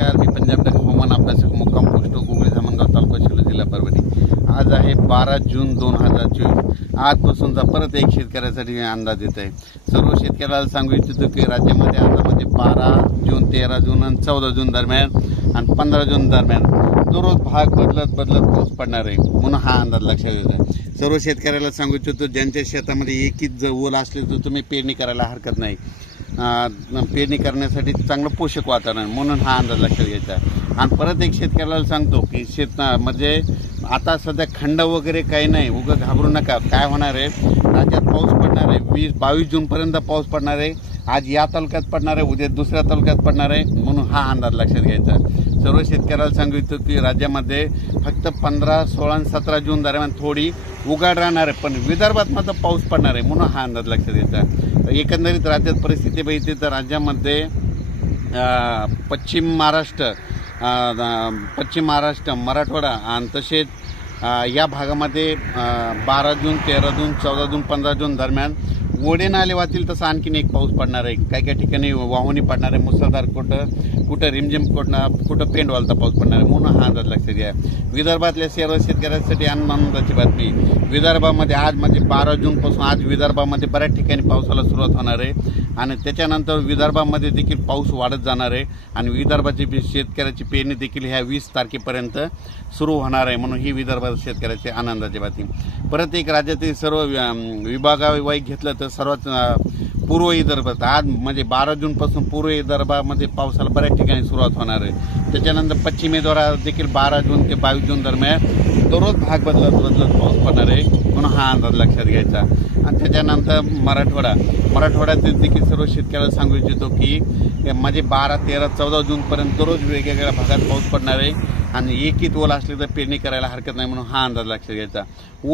काल मी पंजाब हवामान अभ्यासक मुक्काम पोस्ट गोगळे धामणगाव तालुका शिलो जिल्हा परभणी आज आहे बारा जून दोन हजार चोवीस आजपासूनचा परत एक शेतकऱ्यासाठी मी अंदाज येत आहे सर्व शेतकऱ्याला सांगू इच्छितो की राज्यामध्ये म्हणजे बारा जून तेरा जून आणि चौदा जून दरम्यान आणि पंधरा जून दरम्यान दररोज भाग बदलत बदलत पाऊस पडणार आहे म्हणून हा अंदाज लक्षात येत आहे सर्व शेतकऱ्याला सांगू इच्छितो ज्यांच्या शेतामध्ये एकीच जर ओल असले तर तुम्ही पेरणी करायला हरकत नाही पेरणी करण्यासाठी चांगलं पोषक वातावरण म्हणून हा अंदाज लक्षात घ्यायचा आणि परत एक शेतकऱ्याला सांगतो की शेत म्हणजे आता सध्या खंड वगैरे काही नाही उगं घाबरू नका काय होणार आहे राज्यात पाऊस पडणार आहे वीस बावीस जूनपर्यंत पाऊस पडणार आहे आज या तालुक्यात पडणार आहे उद्या दुसऱ्या तालुक्यात पडणार आहे म्हणून हा अंदाज लक्षात घ्यायचा सर्व शेतकऱ्याला सांगू इथं की राज्यामध्ये फक्त पंधरा सोळा आणि सतरा जून दरम्यान थोडी उघाड राहणार आहे पण विदर्भात मात्र पाऊस पडणार आहे म्हणून हा अंदाज लक्षात घ्यायचा एकंदरीत राज्यात परिस्थिती बघितली तर राज्यामध्ये पश्चिम महाराष्ट्र पश्चिम महाराष्ट्र मराठवाडा आणि तसेच या भागामध्ये बारा जून तेरा जून चौदा जून पंधरा जून दरम्यान ओढे नाले वाहतील तसं आणखीन एक पाऊस पडणार आहे काही काही ठिकाणी वाहुनी पडणार आहे मुसळधार कुठं कुठं रिमझिम कुठं कुठं पेंडवालचा पाऊस पडणार आहे म्हणून हा अंदाज लक्षात घ्या विदर्भातल्या सर्व शेतकऱ्यांसाठी आनंदाची बातमी विदर्भामध्ये आज म्हणजे बारा जूनपासून आज विदर्भामध्ये बऱ्याच ठिकाणी पावसाला सुरुवात होणार आहे आणि त्याच्यानंतर विदर्भामध्ये देखील पाऊस वाढत जाणार आहे आणि विदर्भाची शेतकऱ्याची पेरणी देखील ह्या वीस तारखेपर्यंत सुरू होणार आहे म्हणून ही विदर्भात शेतकऱ्याची आनंदाची बातमी परत एक राज्यातील सर्व विभागावाईक घेतलं तर तर सर्वात पूर्व विदर्भात आज म्हणजे बारा जूनपासून पूर्व विदर्भामध्ये पावसाला बऱ्याच ठिकाणी सुरुवात होणार आहे त्याच्यानंतर पश्चिमेद्वारा देखील बारा जून ते बावीस जून दरम्यान दररोज भाग बदलत बदलत पाऊस पडणार आहे म्हणून हा अंदाज लक्षात घ्यायचा आणि त्याच्यानंतर मराठवाडा मराठवाड्यातील देखील सर्व शेतकऱ्याला सांगू इच्छितो की म्हणजे बारा तेरा चौदा जूनपर्यंत दररोज वेगवेगळ्या भागात पाऊस पडणार आहे आणि एकीत ओल असले तर पेरणी करायला हरकत नाही म्हणून हा अंदाज लक्षात घ्यायचा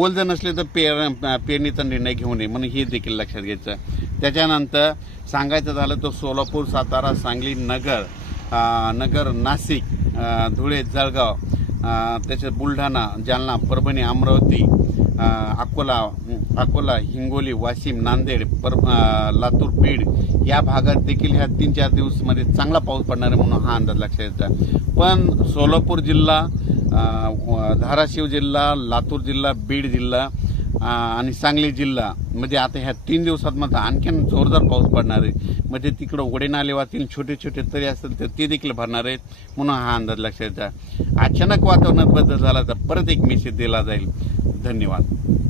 ओल जर नसले तर पेर पेरणीचा निर्णय घेऊ नये म्हणून हे देखील लक्षात घ्यायचं त्याच्यानंतर सांगायचं झालं तर सोलापूर सातारा सांगली नगर नगर नाशिक धुळे जळगाव त्याच्यात बुलढाणा जालना परभणी अमरावती अकोला अकोला हिंगोली वाशिम नांदेड पर लातूर बीड या भागात देखील ह्या तीन चार दिवसमध्ये चांगला पाऊस पडणार आहे म्हणून हा अंदाज लक्षात येतो पण सोलापूर जिल्हा धाराशिव जिल्हा लातूर जिल्हा बीड जिल्हा आणि सांगली जिल्हा म्हणजे आता ह्या तीन दिवसात मात्र आणखीन जोरदार पाऊस पडणार आहे म्हणजे तिकडं ओढे वाहतील छोटे छोटे तरी असतील तर ते देखील भरणार आहेत म्हणून हा अंदाज लक्षात द्या अचानक वातावरणात बदल झाला तर परत एक मेसेज दिला जाईल धन्यवाद